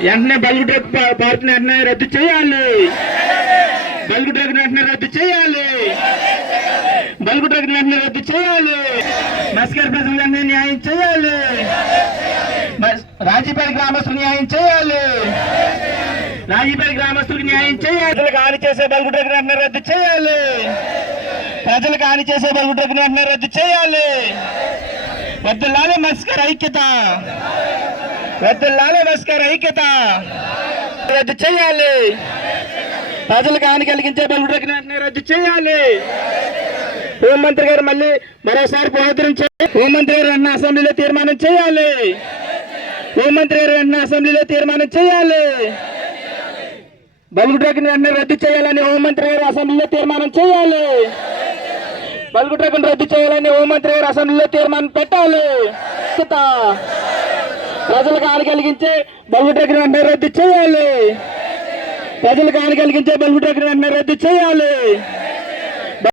వెంటనే bulk drug పార్టీని వెంటనే రద్దు చేయాలి. బల్క్ డ్రగ్ వెంటనే రద్దు చేయాలి. బల్క్ డ్రగ్ వెంటనే రద్దు చేయాలి. మస్కర్ ప్రజలు వెంటనే న్యాయం చేయాలి. రాజీపేట గ్రామస్తులు న్యాయం చేయాలి. రాజీపేట గ్రామస్తులకు న్యాయం చేయాలి. ప్రజలకు హాని చేసే బల్క్ డ్రగ్ వెంటనే రద్దు చేయాలి. ప్రజలకు హాని చేసే బల్క్ డ్రగ్ వెంటనే రద్దు చేయాలి. వద్దులాలే మస్కర్ ఐక్యత. వద్దులాలే మస్కర్ ఐక్యత. రద్దు చేయాలి. ప్రజలకు హాని కలిగించే బల్క్ డ్రగ్ వెంటనే రద్దు చేయాలి. హోంమంత్రి గారు మరోసారి పునరుద్ధరించారు. హోంమంత్రి గారు వెంటనే అసెంబ్లీలో తీర్మానం చేయాలి. హోంమంత్రి గారు వెంటనే అసెంబ్లీలో తీర్మానం చేయాలి. బల్క్ డ్రగ్ వెంటనే రద్దు చేయాలని హోంమంత్రి గారు అసెంబ్లీలో తీర్మానం చేయాలి. బల్క్ డ్రగ్ రద్దు చేయాలని హోంమంత్రి గారు అసెంబ్లీలో తీర్మానం పెట్టాలి. ప్రజలకు హాని కలిగించే బల్క్ డ్రగ్ వెంటనే రద్దు చేయాలి. ప్రజలకు హాని కలిగించే బల్క్ డ్రగ్ వెంటనే రద్దు చేయాలి.